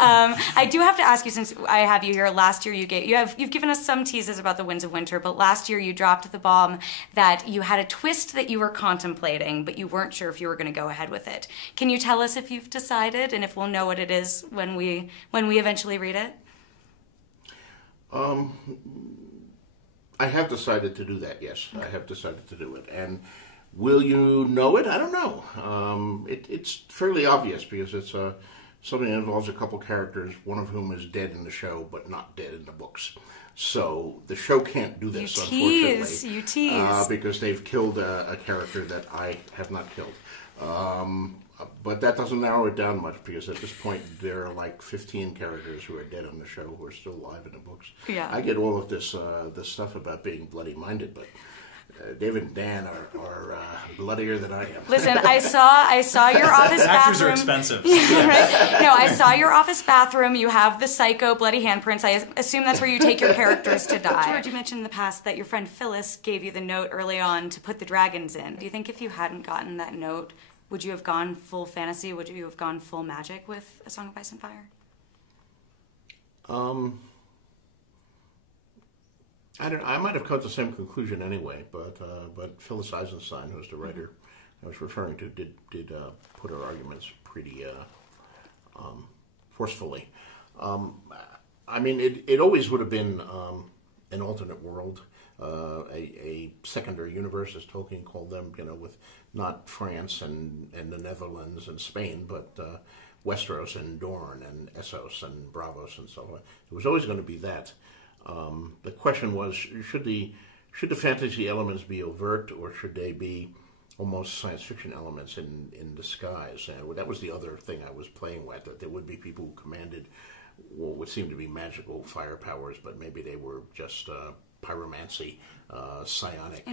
I do have to ask you, since I have you here, last year you've given us some teases about the Winds of Winter, but last year you dropped the bomb that you had a twist that you were contemplating, but you weren't sure if you were going to go ahead with it. Can you tell us if you've decided, and if we'll know what it is when we eventually read it? I have decided to do that, yes. Okay. I have decided to do it. And will you know it? I don't know. It's fairly obvious because it's something that involves a couple characters, one of whom is dead in the show, but not dead in the books. So the show can't do this, unfortunately. You tease. Because they've killed a character that I have not killed. But that doesn't narrow it down much because at this point there are like 15 characters who are dead on the show who are still alive in the books. Yeah. I get all of this stuff about being bloody-minded, but David and Dan are bloodier than I am. Listen, I saw your office bathroom. Actors are expensive. Yeah, right? No, I saw your office bathroom. You have the psycho bloody handprints. I assume that's where you take your characters to die. George, you mentioned in the past that your friend Phyllis gave you the note early on to put the dragons in. Do you think if you hadn't gotten that note, would you have gone full fantasy? Would you have gone full magic with A Song of Ice and Fire? I might have come to the same conclusion anyway, but Phyllis Eisenstein, who's the writer I was referring to, did put her arguments pretty forcefully. I mean, it always would have been an alternate world, a secondary universe, as Tolkien called them, with not France and the Netherlands and Spain, but Westeros and Dorne and Essos and Bravos and so on. It was always going to be that. The question was, should the fantasy elements be overt, or should they be almost science fiction elements in disguise? And that was the other thing I was playing with, that there would be people who commanded what would seem to be magical fire powers, but maybe they were just pyromancy, psionic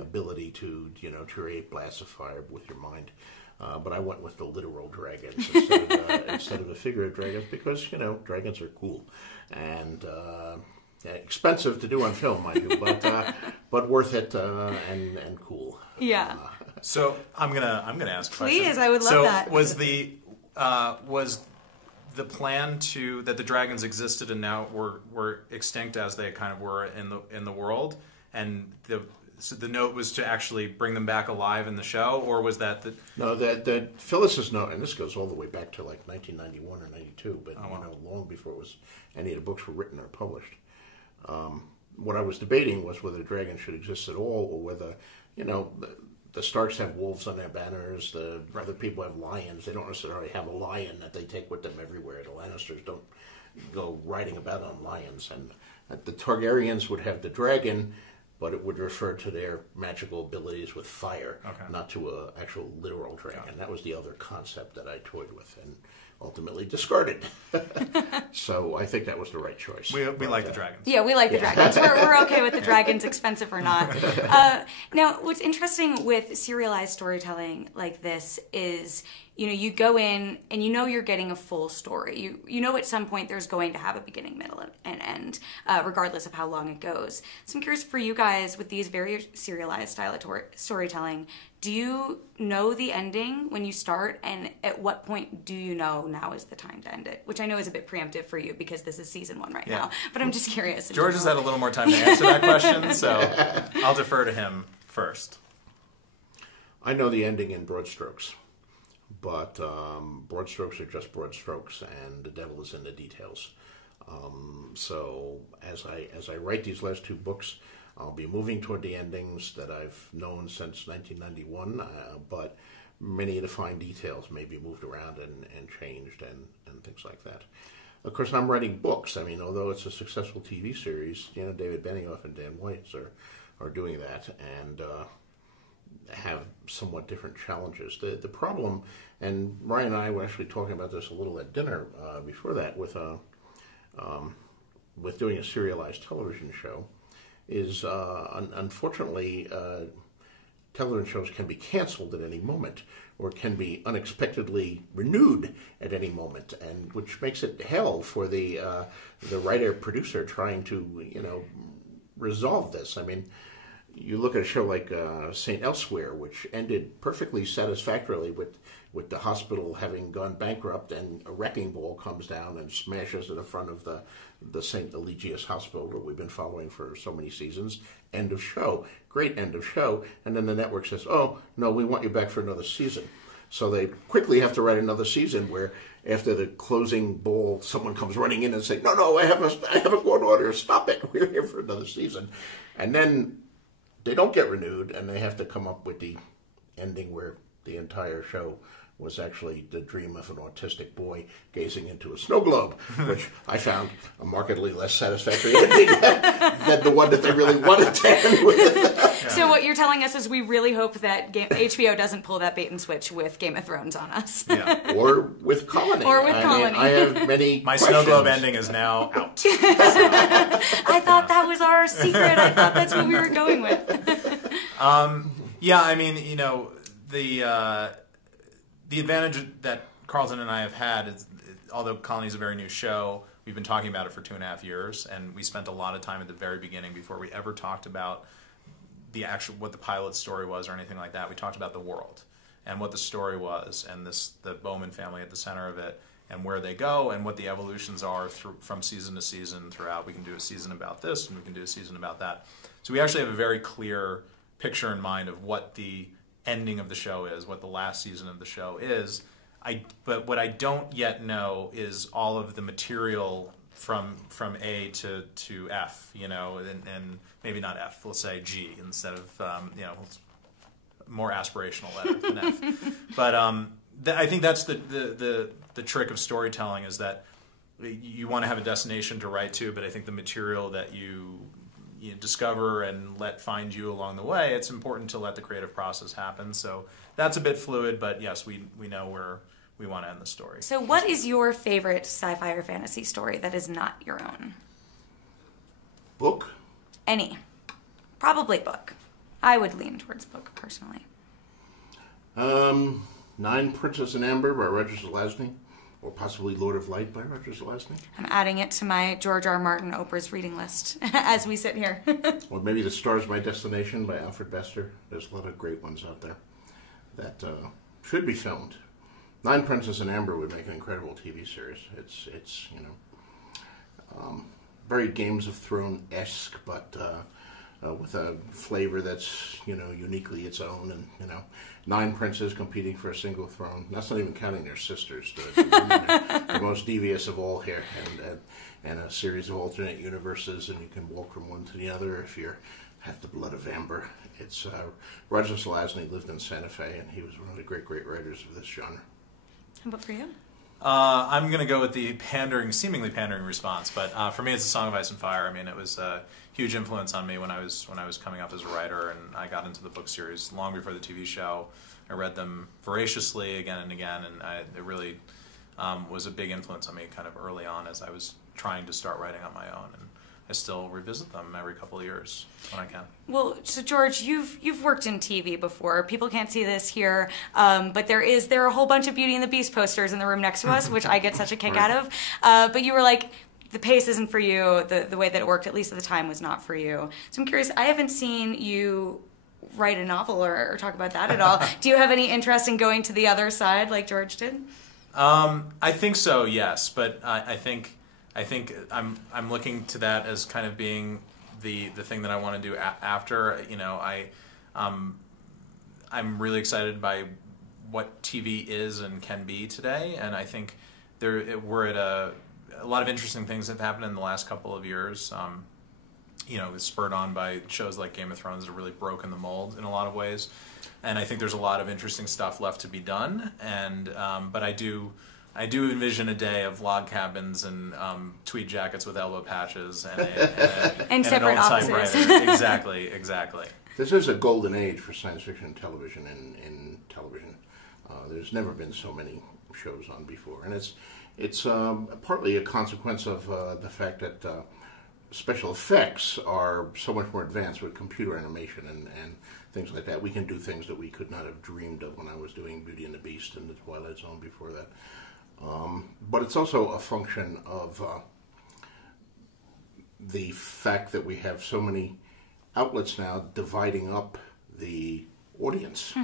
ability to create blasts of fire with your mind. But I went with the literal dragons instead of the figurative dragons because dragons are cool and expensive to do on film, mind you, but worth it and cool. Yeah. So I'm gonna ask a question. Please, I would love that. So was the plan that the dragons existed and now were extinct as they kind of were in the world, and the note was to actually bring them back alive in the show, or was that No, the Phyllis's note, and this goes all the way back to like 1991 or 92, but long before any of the books were written or published. What I was debating was whether dragons should exist at all, or whether the Starks have wolves on their banners, the other people have lions. They don't necessarily have a lion that they take with them everywhere. The Lannisters don't go riding about on lions. And the Targaryens would have the dragon, but it would refer to their magical abilities with fire, not to an actual literal dragon. Okay. That was the other concept that I toyed with and ultimately discarded. So I think that was the right choice. We like the dragons. Yeah, we like the dragons. We're okay with the dragons, expensive or not. Now, what's interesting with serialized storytelling like this is, you go in and you're getting a full story. You know at some point there's going to have a beginning, middle, and end, regardless of how long it goes. So I'm curious for you guys with these very serialized style of storytelling, do you know the ending when you start, and at what point do you know now is the time to end it? Which I know is a bit preemptive for you because this is season 1 right now, but I'm just curious. George has had a little more time to answer that question, so I'll defer to him first. I know the ending in broad strokes, but broad strokes are just broad strokes, and the devil is in the details. So as I write these last 2 books, I'll be moving toward the endings that I've known since 1991, but many of the fine details may be moved around and changed and things like that. Of course, I'm writing books. I mean, although it's a successful TV series, David Benioff and Dan White are doing that and have somewhat different challenges. The problem, and Ryan and I were actually talking about this a little at dinner before that with doing a serialized television show, is unfortunately television shows can be canceled at any moment or can be unexpectedly renewed at any moment, and which makes it hell for the writer-producer trying to resolve this. I mean, you look at a show like St. Elsewhere, which ended perfectly satisfactorily with with the hospital having gone bankrupt, and a wrecking ball comes down and smashes in the front of the St. Eligius Hospital that we've been following for so many seasons. End of show. Great end of show. And then the network says, oh, no, we want you back for another season. So they quickly have to write another season where after the closing ball, someone comes running in and say, no, I have a court order. Stop it. We're here for another season. And then they don't get renewed, and they have to come up with the ending where the entire show was actually the dream of an autistic boy gazing into a snow globe, which I found a markedly less satisfactory ending than the one that they really wanted to end with. So what you're telling us is we really hope that HBO doesn't pull that bait and switch with Game of Thrones on us. Yeah. Or with Colony. Colony. I have many My questions. snow globe ending is now out. I thought that was our secret. I thought that's what we were going with. Yeah, I mean, the advantage that Carlton and I have had is, although Colony is a very new show, we've been talking about it for 2.5 years, and we spent a lot of time at the very beginning before we ever talked about what the pilot story was or anything like that. We talked about the world and what the story was, and the Bowman family at the center of it, and where they go, and what the evolutions are from season to season throughout. We can do a season about this, and we can do a season about that. So we actually have a very clear picture in mind of what the ending of the show is, what the last season of the show is. But what I don't yet know is all of the material from A to F, and maybe not F, we'll say G instead of more aspirational letter than F. But I think that's the trick of storytelling, is that you want to have a destination to write to, but I think the material that you discover and let find you along the way, it's important to let the creative process happen. So that's a bit fluid, but yes, we know where we want to end the story. So what is your favorite sci-fi or fantasy story that is not your own? Book? Any. Probably book. I would lean towards book, personally. Nine Princess and Amber by Roger Zelazny, or possibly Lord of Light by Roger Zelazny. I'm adding it to my George R. Martin Oprah's reading list as we sit here. Or maybe The Stars My Destination by Alfred Bester. There's a lot of great ones out there that should be filmed. Nine Princess and Amber would make an incredible TV series. It's very Games of Thrones-esque, but with a flavor that's uniquely its own, and 9 princes competing for a single throne. That's not even counting their sisters, the most devious of all here, and a series of alternate universes, and you can walk from one to the other if you have the blood of Amber. It's Roger Zelazny lived in Santa Fe, and he was one of the great writers of this genre. How about for you? I'm going to go with the seemingly pandering response, but for me, it's A Song of Ice and Fire. I mean, it was a huge influence on me when I was coming up as a writer, and I got into the book series long before the TV show. I read them voraciously again and again, and it really was a big influence on me kind of early on as I was trying to start writing on my own. And I still revisit them every couple of years when I can. Well, so George, you've worked in TV before. People can't see this here, but there are a whole bunch of Beauty and the Beast posters in the room next to us, which I get such a kick out of. But you were like, the pace isn't for you. The way that it worked, at least at the time, was not for you. So I'm curious. I haven't seen you write a novel or talk about that at all. Do you have any interest in going to the other side like George did? I think so, yes. But I think I'm looking to that as kind of being the thing that I want to do after. I'm really excited by what TV is and can be today, and I think we're at a lot of interesting things have happened in the last couple of years. It's spurred on by shows like Game of Thrones that have really broken the mold in a lot of ways, and I think there's a lot of interesting stuff left to be done. And but I do envision a day of log cabins and tweed jackets with elbow patches and separate an old offices. typewriter. Exactly. This is a golden age for science fiction television in television. There's never been so many shows on before, and it's partly a consequence of the fact that special effects are so much more advanced with computer animation and things like that. We can do things that we could not have dreamed of when I was doing Beauty and the Beast and the Twilight Zone before that. But it's also a function of the fact that we have so many outlets now dividing up the audience.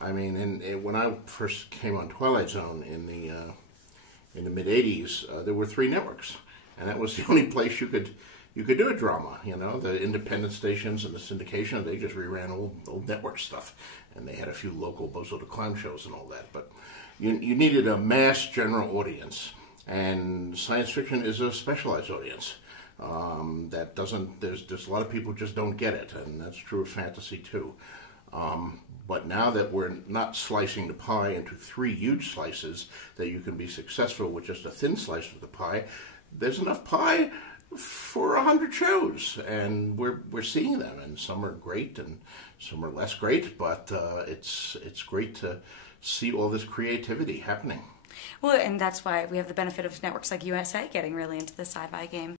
I mean, and when I first came on Twilight Zone in the mid '80s, there were 3 networks, and that was the only place you could do a drama. You know, the independent stations and the syndication, they just reran old network stuff, and they had a few local Bozo the Clown shows and all that. But you needed a mass general audience, and science fiction is a specialized audience. That doesn't. There's a lot of people just don't get it, and that's true of fantasy too. But now that we're not slicing the pie into 3 huge slices, that you can be successful with just a thin slice of the pie, there's enough pie for 100 shows, and we're seeing them, and some are great and some are less great, but it's great to see all this creativity happening. Well, and that's why we have the benefit of networks like USA getting really into the sci-fi game.